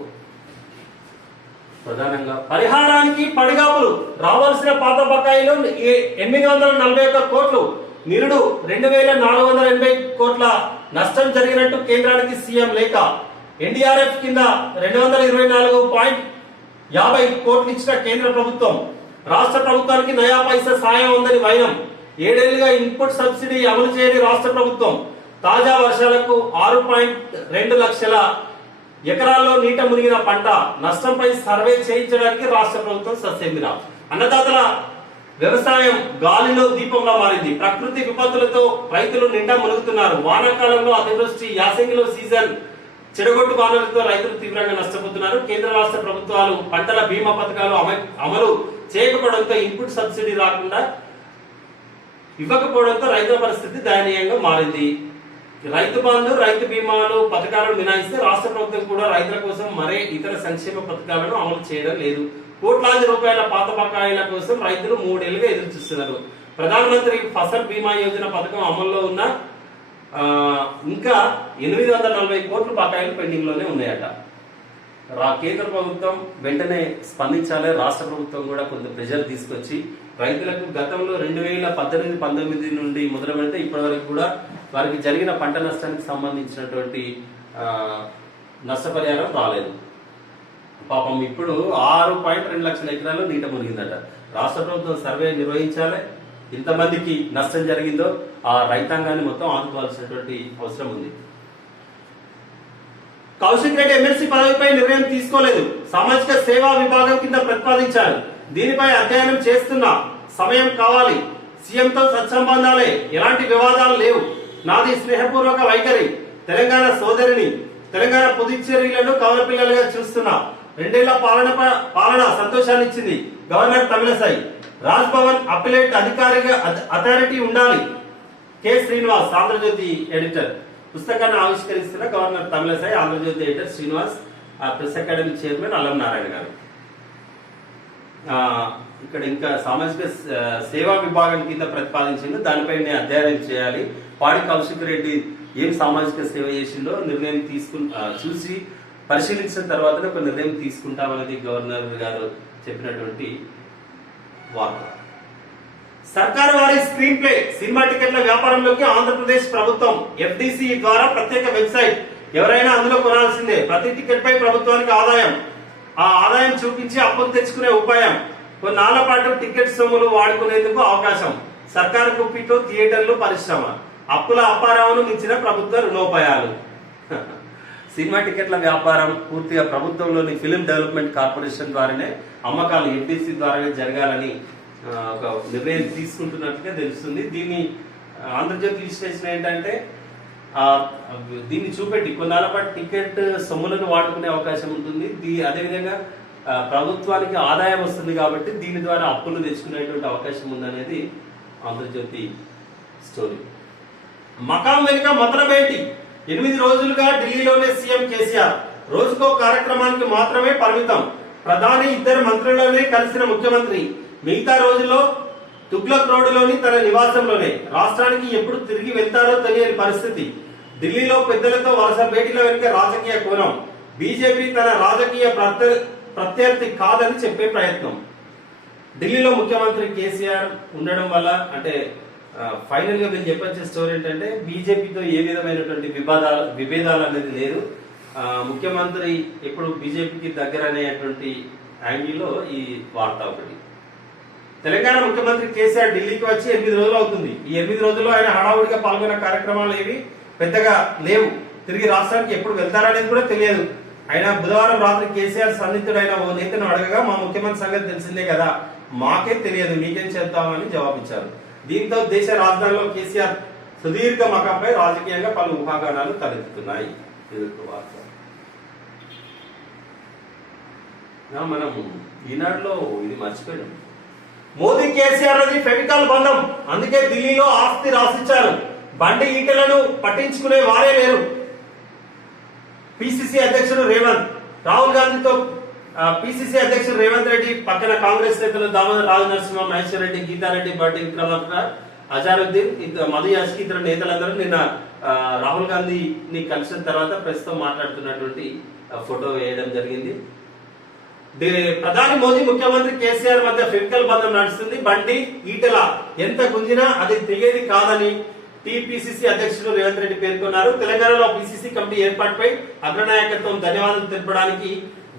ప్రధానంగా పరిహారానికి పడిగాపులు, రావాల్సిన పాత బకాయిలు 841 కోట్లు, నిరుడు 2480 కోట్ల నష్టం జరిగినట్టు కేంద్రానికి సీఎం లేఖ. ఎన్డీఆర్ఎఫ్ కింద 224.50 కోట్లు ఇచ్చిన కేంద్ర ప్రభుత్వం, రాష్ట్ర ప్రభుత్వానికి నయా పైసా సాయం ఉందని వైనం. 7 ఏళ్లుగా ఇన్పుట్ సబ్సిడీ అమలు చేయని రాష్ట్ర ప్రభుత్వం, తాజా వర్షాలకు 6.2 లక్షల ఎకరాల్లో నీట మునిగిన పంట నష్టంపై సర్వే చేయించడానికి రాష్ట్ర ప్రభుత్వం ససేమిరా. అన్నదాతల వ్యవసాయం గాలిలో దీపంలా మారింది. ప్రకృతి విపత్తులతో రైతులు నిండా మునుగుతున్నారు. వానాకాలంలో అతివృష్టి, యాసంగిలో సీజన్ చెడగొట్టు వానలతో రైతులు తీవ్రంగా నష్టపోతున్నారు. కేంద్ర రాష్ట్ర ప్రభుత్వాలు పంటల బీమా పథకాలు అమలు చేయకపోవడంతో, ఇన్పుట్ సబ్సిడీ రాకుండా ఇవ్వకపోవడంతో రైతుల పరిస్థితి దయనీయంగా మారింది. రైతు బంధు, రైతు బీమాలు పథకాలను మినహాయిస్తే రాష్ట్ర ప్రభుత్వం కూడా రైతుల కోసం మరే ఇతర సంక్షేమ పథకాలను అమలు చేయడం లేదు. కోట్లాది రూపాయల పాత బకాయిల కోసం రైతులు 3 ఏళ్లుగా ఎదురు చూస్తున్నారు. ప్రధానమంత్రి ఫసల్ బీమా యోజన పథకం అమల్లో ఉన్న ఇంకా 840 కోట్ల బకాయిలు పెండింగ్ లోనే ఉన్నాయట. కేంద్ర ప్రభుత్వం వెంటనే స్పందించాలి. రాష్ట్ర ప్రభుత్వం కూడా కొంత ప్రెజర్ తీసుకొచ్చి రైతులకు గతంలో 2018-19 నుండి మొదలు పెడితే ఇప్పటి వరకు కూడా వారికి జరిగిన పంట నష్టానికి సంబంధించినటువంటి నష్టపరిహారం రాలేదు. పాపం ఇప్పుడు 6.2 లక్షల ఎకరాలు నీట మునిగిందట. రాష్ట్ర ప్రభుత్వం సర్వే నిర్వహించాలి. ఇంతమందికి నష్టం జరిగిందో ఆ రైతాంగాన్ని మొత్తం ఆదుకోవాల్సినటువంటి అవసరం ఉంది. కౌశిక్ రెడ్డి ఎమ్మెల్సీ పదవిపై నిర్ణయం తీసుకోలేదు. సామాజిక సేవా విభాగం కింద ప్రతిపాదించారు. దీనిపై అధ్యయనం చేస్తున్న సమయం కావాలి. సీఎంతో సత్సంబంధాలే, ఎలాంటి వివాదాలు లేవు. నాది స్నేహపూర్వక వైఖరి. తెలంగాణ సోదరిని, తెలంగాణ పుదుచ్చేరిలను కవల పిల్లలుగా చూస్తున్నా. 2 ఏళ్ల పాలన సంతోషాన్ని ఇచ్చింది. Governor Tamilisai. Raj Bhavan appellate authority ఉండాలి. K Srinivas, Andhra Jyothi editor. పుస్తకాన్ని ఆవిష్కరిస్తున్న governor Tamilisai, Andhra Jyothi editor Srinivas, press academy chairman Allam Narayana గారు. ఇక్కడ ఇంకా సామాజిక సేవా విభాగం కింద ప్రతిపాదించింది. దానిపై అధ్యయనం చేయాలి. పాడి కౌశిక్ రెడ్డి ఏం సామాజిక సేవ చేసిందో నిర్ణయం చూసి పరిశీలించిన తర్వాతనే ఒక నిర్ణయం తీసుకుంటామనేది గవర్నర్ గారు చెప్పినటువంటి వార్త. సర్కారు వారి స్క్రీన్ ప్లే సినిమా టికెట్ల వ్యాపారంలోకి ఆంధ్రప్రదేశ్ ప్రభుత్వం ఎఫ్డిసి ద్వారా ప్రత్యేక వెబ్సైట్. ఎవరైనా అందులో కొనాల్సిందే. ప్రతి టికెట్ పై ప్రభుత్వానికి ఆదాయం. ఆ ఆదాయం చూపించి అప్పులు తెచ్చుకునే ఉపాయం. కొన్నాళ్ల పాటు టికెట్ సొమ్ములు వాడుకునేందుకు అవకాశం. సర్కారు గుప్పిట్లో థియేటర్లు, పరిశ్రమ. అప్పుల అప్పారావును మించిన ప్రభుత్వ రుణోపాయాలు. సినిమా టికెట్ల వ్యాపారం పూర్తిగా ప్రభుత్వంలోని ఫిలిం డెవలప్మెంట్ కార్పొరేషన్ ద్వారానే, అమ్మకాలు ఎఫ్డిసి ద్వారానే జరగాలని ఒక నిర్ణయం తీసుకుంటున్నట్టుగా తెలుస్తుంది. దీన్ని ఆంధ్రజ్యోతి విశ్లేషణ ఏంటంటే, దీన్ని చూపెట్టి కొన్నాళ్ళ పాటు టికెట్ సొమ్ములను వాడుకునే అవకాశం ఉంటుంది. అదేవిధంగా ప్రభుత్వానికి ఆదాయం వస్తుంది కాబట్టి దీని ద్వారా అప్పులు తెచ్చుకునేటువంటి అవకాశం ఉందనేది ఆంధ్రజ్యోతి స్టోరీ. మకాం వెనుక మతల భేటీ. 8 రోజులుగా ఢిల్లీలోనే సీఎం కేసీఆర్. రోజుకో కార్యక్రమానికి మాత్రమే పరిమితం. ప్రధాని, 2 మంత్రులనే కలిసిన ముఖ్యమంత్రి. మిగతా రోజుల్లో తుగ్లక్ రోడ్డులోని తన నివాసంలోనే. రాష్ట్రానికి ఎప్పుడు తిరిగి వెళ్తారో తెలియని పరిస్థితి. ఢిల్లీలో పెద్దలతో వరుస భేటీల వెనుక రాజకీయ కోణం. బీజేపీ తన రాజకీయ ప్రత్యర్థి కాదని చెప్పే ప్రయత్నం. ఢిల్లీలో ముఖ్యమంత్రి కేసీఆర్ ఉండడం వల్ల, అంటే ఫైనల్ గా వీళ్ళు చెప్పొచ్చే స్టోరీ ఏంటంటే, బీజేపీతో ఏ విధమైనటువంటి విభేదాలు అనేది లేదు. ముఖ్యమంత్రి ఎప్పుడు బీజేపీకి దగ్గర అనేటువంటి యాంగిల్లో ఈ వార్త ఒకటి. తెలంగాణ ముఖ్యమంత్రి కేసీఆర్ ఢిల్లీకి వచ్చి 8 రోజులు అవుతుంది. ఈ 8 రోజుల్లో ఆయన హడావుడిగా పాల్గొన్న కార్యక్రమాలు ఏవి పెద్దగా లేవు. తిరిగి రాష్ట్రానికి ఎప్పుడు వెళ్తారనేది కూడా తెలియదు. ఆయన బుధవారం రాత్రి కేసీఆర్ సన్నిహితుడైన ఓ నేతను అడగగా, మా ముఖ్యమంత్రి సంగతి తెలిసిందే కదా, మాకే తెలియదు, మీకేం చేద్దామని జవాబిచ్చారు. దీంతో దేశ రాజధానిలో కేసీఆర్ సుదీర్ఘ మకాంపై రాజకీయంగా పలు ఊహాగానాలు తలెత్తుతున్నాయి. ఇదొక వార్త. మనం ఈనాడులో ఇది మర్చిపోయాం. మోదీ కేసీఆర్ అది ఫెవికాల్ బంధం, అందుకే ఢిల్లీలో ఆస్తి రాసిచ్చారు. బండి ఈటలను పట్టించుకునే వారే లేరు. పిసిసి అధ్యక్షుడు రేవంత్ రాహుల్ గాంధీతో పిసిసి అధ్యక్షుడు రేవంత్ రెడ్డి పక్కన కాంగ్రెస్ నేతలు దామోదర్ రాజు నరసింహ, మహేశ్వర్ రెడ్డి, గీతారెడ్డి, బట్టి విక్రమార్క, అజారుద్దీన్, మధు యాష్కి ఇతర నేతలందరూ నిన్న రాహుల్ గాంధీని కలిసిన తర్వాత ప్రెస్ తో మాట్లాడుతున్నటువంటి ఫోటో వేయడం జరిగింది. ప్రధాని మోదీ ముఖ్యమంత్రి కేసీఆర్ మధ్య ఫిజికల్ బంధం నడుస్తుంది. బండి ఈటల ఎంత గుంజినా అది తెగేది కాదని టిపిసిసి అధ్యక్షుడు రేవంత్ రెడ్డి పేర్కొన్నారు. తెలంగాణలో పిసిసి కమిటీ ఏర్పాటుపై అగ్రనాయకత్వం ధన్యవాదాలు తెలపడానికి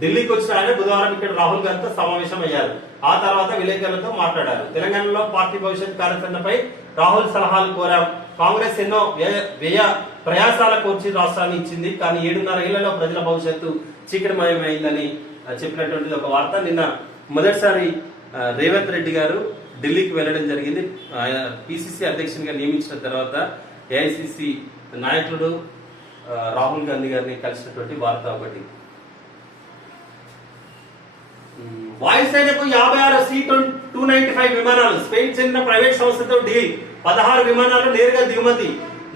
ఢిల్లీకి వచ్చిన ఆయన బుధవారం ఇక్కడ రాహుల్ గాంధీతో సమావేశం అయ్యారు. ఆ తర్వాత విలేకరులతో మాట్లాడారు. తెలంగాణలో పార్టీ భవిష్యత్ కార్యాచరణపై రాహుల్ సలహాలు కోరాం. కాంగ్రెస్ ఎన్నో వ్యయ ప్రయాసాల కోర్చి రాష్ట్రాన్ని ఇచ్చింది, కానీ 7.5 ఏళ్లలో ప్రజల భవిష్యత్తు చీకటిమయమైందని చెప్పినటువంటిది ఒక వార్త. నిన్న మొదటిసారి రేవంత్ రెడ్డి గారు ఢిల్లీకి వెళ్ళడం జరిగింది. పిసిసి అధ్యక్షునిగా నియమించిన తర్వాత ఏఐసిసి నాయకుడు రాహుల్ గాంధీ గారిని కలిసినటువంటి వార్త ఒకటి. వాయుసేనకు 56 C-295 విమానాలు, స్పెయిన్ చెందిన ప్రైవేట్ సంస్థతో డీల్. 16 విమానాలు నేరుగా దిగుమతి,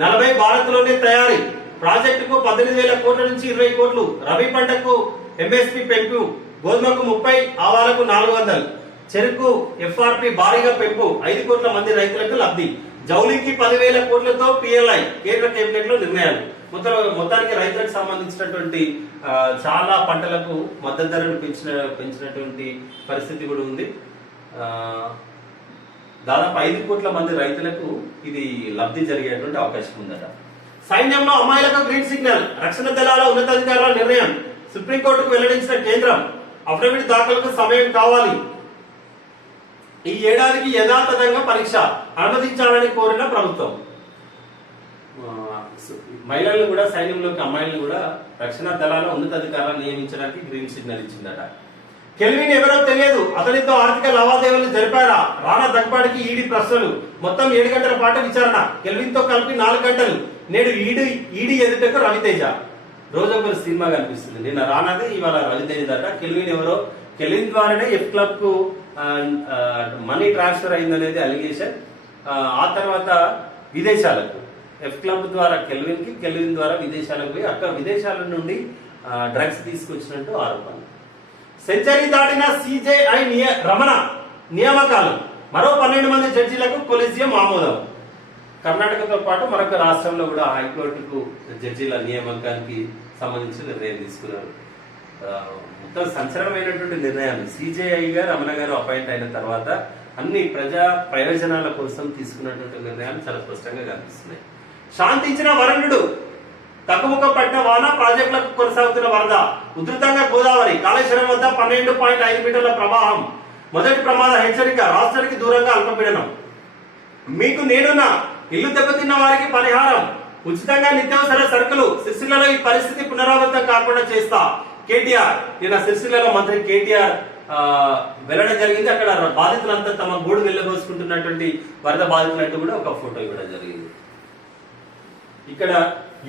40 భారత్ లోనే తయారీ. ప్రాజెక్టుకు 18,000 కోట్ల నుంచి 20 కోట్లు. రబీ పంటకు ఎంఎస్పీ పెంపు, గోధుమకు 30, ఆవాలకు 400. చెరుకు ఎఫ్ఆర్పి భారీగా పెంపు, 5 కోట్ల మంది రైతులకు లబ్ధి. జౌలికి 10,000 కోట్లతో పిఎల్ఐ, కేంద్ర కేబినెట్ లో నిర్ణయాలు. మొత్తానికి రైతులకు సంబంధించినటువంటి చాలా పంటలకు మద్దతు ధరను పెంచినటువంటి పరిస్థితి కూడా ఉంది. దాదాపు 5 కోట్ల మంది రైతులకు ఇది లబ్ధి జరిగేటువంటి అవకాశం ఉందట. సైన్యంలో అమ్మాయిలకు గ్రీన్ సిగ్నల్, రక్షణ దళాల ఉన్నతాధికారుల నిర్ణయం. సుప్రీంకోర్టుకు వెల్లడించిన కేంద్రం, అఫిడవిట్ దాఖలకు సమయం కావాలి. ఈ ఏడాదికి యథాతథంగా పరీక్ష అనుమతించాలని కోరిన ప్రభుత్వం. మహిళలను కూడా సైన్యంలోకి అమ్మాయిలను కూడా రక్షణ దళాల ఉన్నతాధికారులను నియమించడానికి గ్రీన్ సిగ్నల్ ఇచ్చిందట. కెల్విన్ ఎవరో తెలియదు, అతనితో ఆర్థిక లావాదేవీలు జరిపారా? రానా దగ్గబాటికి ఈడీ ప్రశ్నలు. మొత్తం 7 గంటల పాటు విచారణ. కెల్విన్ తో కలిపి 4 గంటలు. నేడు ఈడీ ఎదుటకు రవితేజ. రోజు ఒక సినిమా కనిపిస్తుంది. నిన్న రానాది, ఇవాళ రవితేజ దట. కెల్విన్ ఎవరో, కెల్విన్ ద్వారానే ఎఫ్ క్లబ్ కు మనీ ట్రాన్స్ఫర్ అయిందనేది అలిగేషన్. ఆ తర్వాత విదేశాలకు ఎఫ్ క్లబ్ ద్వారా కెల్విన్ ద్వారా విదేశాలకు పోయి అక్కడ విదేశాల నుండి డ్రగ్స్ తీసుకొచ్చినట్టు ఆరోపణ. సెంచరీ దాటిన సిజేఐ రమణ నియామకాలు. మరో 12 మంది జడ్జీలకు కొలీజియం ఆమోదం. కర్ణాటకతో పాటు మరొక రాష్ట్రంలో కూడా హైకోర్టుకు జడ్జీల నియామకానికి సంబంధించి నిర్ణయం తీసుకున్నారు. మొత్తం సంచలనమైనటువంటి నిర్ణయాలు. సిజేఐగా రమణ గారు అపాయింట్ అయిన తర్వాత అన్ని ప్రజా ప్రయోజనాల కోసం తీసుకున్నటువంటి నిర్ణయాలు చాలా స్పష్టంగా కనిపిస్తున్నాయి. శాంతించిన వరుణుడు, తక్కుముఖ పట్టిన వాన, ప్రాజెక్టులకు కొనసాగుతున్న వరద. ఉధృతంగా గోదావరి, కాళేశ్వరం వద్ద 12.5 మీటర్ల ప్రవాహం. మొదటి ప్రమాద హెచ్చరిక, రాష్ట్రానికి దూరంగా అల్పపీడనం. మీకు నేనున్నా, ఇల్లు దెబ్బతిన్న వారికి పరిహారం, ఉచితంగా నిత్యావసర సరుకులు. సిరిసిల్లలో ఈ పరిస్థితి పునరావృతం కాకుండా చేస్తా కేటీఆర్. నిన్న సిరిసిల్లలో మంత్రి కేటీఆర్ వెళ్ళడం జరిగింది. అక్కడ బాధితులంతా తమ గూడు వెళ్ళబోసుకుంటున్నటువంటి వరద బాధితులంటూ కూడా ఒక ఫోటో ఇవ్వడం జరిగింది. ఇక్కడ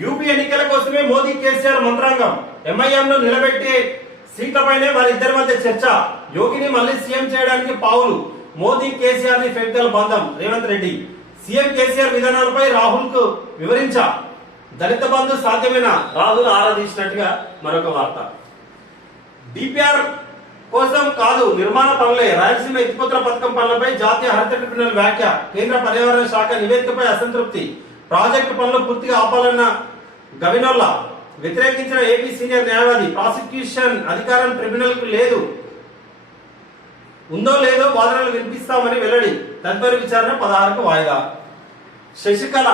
యూపీ ఎన్నికల కోసమే మోదీ కేసీఆర్ మంత్రాంగం. ఎంఐఎం ను నిలబెట్టే సీట్లపైనే వారిద్దరి మధ్య చర్చ. యోగిని మళ్లీ సీఎం చేయడానికి పావులు. మోదీ కేసీఆర్ ని ఫెవికల్ బంధం. రేవంత్ రెడ్డి సీఎం కేసీఆర్ విధానాలపై రాహుల్ కు వివరించా. దళిత బంధు సాధ్యమేనా? రాహుల్ ఆరాధించినట్టుగా మరొక వార్త. డిపిఆర్ కోసం కాదు, నిర్మాణ పనులే. రాయలసీమ ఎత్తిపోతల పథకం పనులపై జాతీయ హరిత ట్రిబ్యునల్ వ్యాఖ్య. కేంద్ర పర్యావరణ శాఖ నివేదికపై అసంతృప్తి. ప్రాజెక్టు పనులు పూర్తిగా ఆపాలన్న గవినోల్లా. వ్యతిరేకించిన ఏపీ సీనియర్ న్యాయవాది. ప్రాసిక్యూషన్ అధికారం ట్రిబ్యునల్ కు లేదు, ఉందో లేదో వాదనలు వినిపిస్తామని వెల్లడి. తదుపరి విచారణ 16కు వాయిదా. శశికళ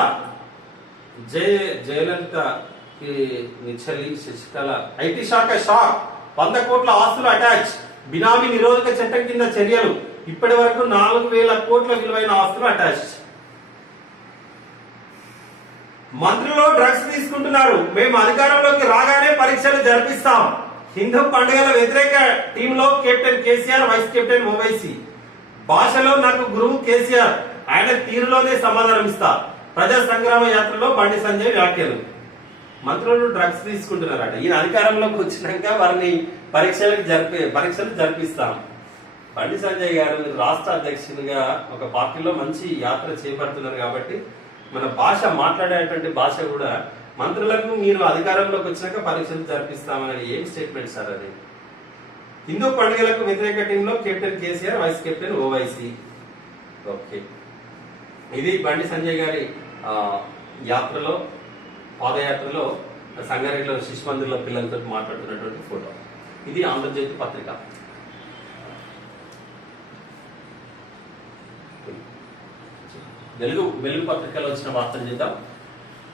జయలలిత నిచ్చలి శశికళ ఐటీ శాఖ షాక్. 100 కోట్ల ఆస్తులు అటాచ్. బినామీ నిరోధక చట్టం కింద చర్యలు. ఇప్పటి వరకు 4,000 కోట్ల విలువైన ఆస్తులు అటాచ్. మంత్రులు డ్రగ్స్ తీసుకుంటున్నారు, మేము అధికారంలోకి రాగానే పరీక్షలు జరిపిస్తాం. హిందూ పండుగల వ్యతిరేక టీంలో captain KCR, vice captain Owaisi. భాషలో నాకు గురువు కేసీఆర్, ఆయన తీరులోనే సమాధానం ఇస్తా. ప్రజా సంగ్రామ యాత్రలో బండి సంజయ్ వ్యాఖ్యలు. మంత్రులు డ్రగ్స్ తీసుకుంటున్నారట. ఈయన అధికారంలోకి వచ్చినాక వారిని పరీక్షలు జరిపిస్తాం. బండి సంజయ్ గారు మీరు రాష్ట్ర అధ్యక్షునిగా ఒక పార్టీలో మంచి యాత్ర చేపడుతున్నారు కాబట్టి మన భాష మాట్లాడేటువంటి భాష కూడా మంత్రులకు మీరు అధికారంలోకి వచ్చినాక పరీక్షలు జరిపిస్తామని ఏం స్టేట్మెంట్ సార్ అది? హిందూ పండుగలకు వ్యతిరేక టీంలో captain KCR, vice captain Owaisi. Okay, ఇది బండి సంజయ్ గారి యాత్రలో పాదయాత్రలో సంగారెడ్డిలో శిశు మందిర్లో పిల్లలతో మాట్లాడుతున్నటువంటి ఫోటో. ఇది ఆంధ్రజ్యోతి పత్రిక. వెలుగు పత్రికలో వచ్చిన వార్తలు చేద్దాం.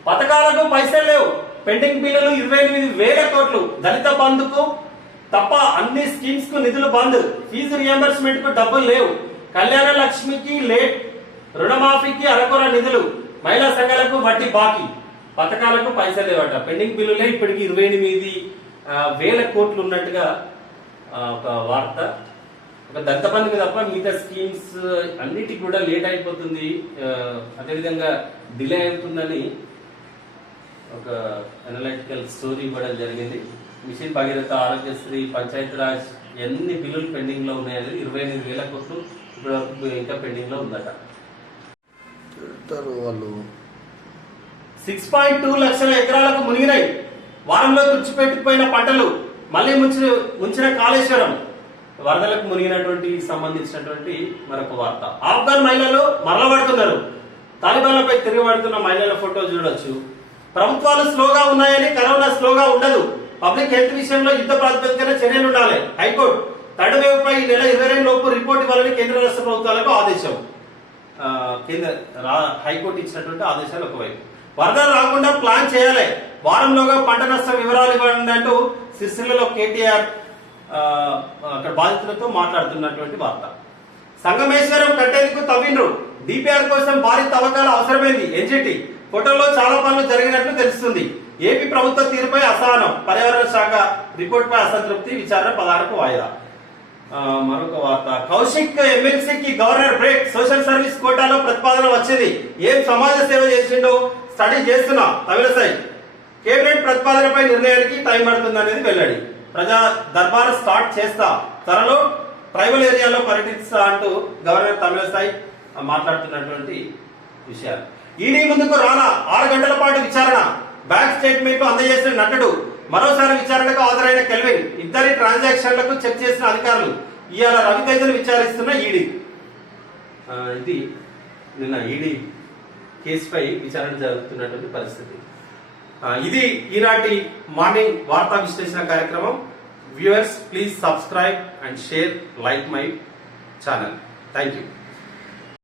పథకాలకు పైసలు లేవు, పెండింగ్ బిల్లులు 28,000 కోట్లు, దళిత బంధుకు తప్ప అన్ని స్కీమ్స్ కు నిధులు బంద్, ఫీజు రియంబర్స్మెంట్ కు డబ్బులు లేవు, కళ్యాణ లక్ష్మికి లేట్, రుణమాఫీకి అరకొర నిధులు, మహిళా సంఘాలకు వడ్డీ బాకీ. పథకాలకు పైసలు లేవట, పెండింగ్ బిల్లులే ఇప్పటికి 28,000 కోట్లు ఉన్నట్టుగా ఒక వార్త. ఒక దళిత బంధుకు తప్ప మిగతా స్కీమ్స్ అన్నిటికీ కూడా లేట్ అయిపోతుంది, అదేవిధంగా డిలే అవుతుందని ఒక అనలైటికల్ స్టోరీ ఇవ్వడం జరిగింది. మిషన్ భగీరథ, ఆరోగ్యశ్రీ, పంచాయతీరాజ్ ఎన్ని బిల్లులు పెండింగ్ లో ఉన్నాయనేది 28,000 కోట్లు ఇప్పుడు ఇంకా పెండింగ్ లో ఉందట. వాళ్ళు 6.2 లక్షల ఎకరాలకు మునిగినాయి, వారంలో తుడిచిపెట్టుకుపోయిన పంటలు, మళ్ళీ ముంచిన కాళేశ్వరం, వరదలకు మునిగినటువంటి సంబంధించినటువంటి మరొక వార్త. ఆఫ్ఘన్ మహిళలు మరలబడుతున్నారు, తాలిబాన్లపై తిరగబడుతున్న మహిళల ఫోటో చూడొచ్చు. ప్రభుత్వాలు స్లోగా ఉన్నాయని కరోనా స్లోగా ఉండదు, పబ్లిక్ హెల్త్ విషయంలో యుద్ధ ప్రాతిపదికన చర్యలు ఉండాలి. హైకోర్టు థర్డ్ వేవ్ పై ఈ నెల 22 లోపు రిపోర్ట్ ఇవ్వాలని కేంద్ర రాష్ట్ర ప్రభుత్వాలకు ఆదేశం. హైకోర్టు ఇచ్చినటువంటి ఆదేశాలు ఒకవైపు. వరదలు రాకుండా ప్లాన్ చేయాలి, వారంలోగా పంట నష్టం వివరాలు ఇవ్వండి అంటూ సిరిసిల్లలో కేటీఆర్ అక్కడ బాధితులతో మాట్లాడుతున్నటువంటి వార్త. సంగమేశ్వరం కట్టేందుకు తవ్విండ్రు, డిపిఆర్ కోసం భారీ తవ్వకాల అవసరమైంది. ఎన్జిటి ఫోటోలో చాలా పనులు జరిగినట్లు తెలుస్తుంది. ఏపీ ప్రభుత్వ తీరుపై అసహనం, పర్యావరణ శాఖ రిపోర్టుపై అసంతృప్తి, విచారణ 16కు వాయిదా. మరొక వార్త. కౌశిక్ ఎమ్మెల్సీకి గవర్నర్ బ్రేక్, సోషల్ సర్వీస్ కోటాలో ప్రతిపాదన వచ్చింది, ఏం సమాజ సేవ చేసిండో స్టడీ చేస్తున్నా తమిళసై. కేబినెట్ ప్రతిపాదనపై నిర్ణయానికి టైం పడుతుంది అనేది వెల్లడి. ప్రజా దర్బార్ స్టార్ట్ చేస్తా, త్వరలో ట్రైబల్ ఏరియాలో పర్యటిస్తా అంటూ గవర్నర్ తమిళసై మాట్లాడుతున్నటువంటి విషయాలు. ఈడీ ముందుకు రానా, 6 గంటల పాటు విచారణ, బ్యాంక్ స్టేట్మెంట్ అందజేసిన నటుడు, మరోసారి విచారణకు హాజరైన కెల్విన్, ఇద్దరి ట్రాన్సాక్షన్లకు చెక్ చేసిన అధికారులు, ఇవాళ రవితేజను విచారిస్తున్న ఈడీ. ఇది నిన్న ఈడీ కేసుపై విచారణ జరుగుతున్నటువంటి పరిస్థితి. ఇది ఈనాటి మార్నింగ్ వార్తా విశ్లేషణ కార్యక్రమం. Viewers, please subscribe and share, like my channel. Thank you.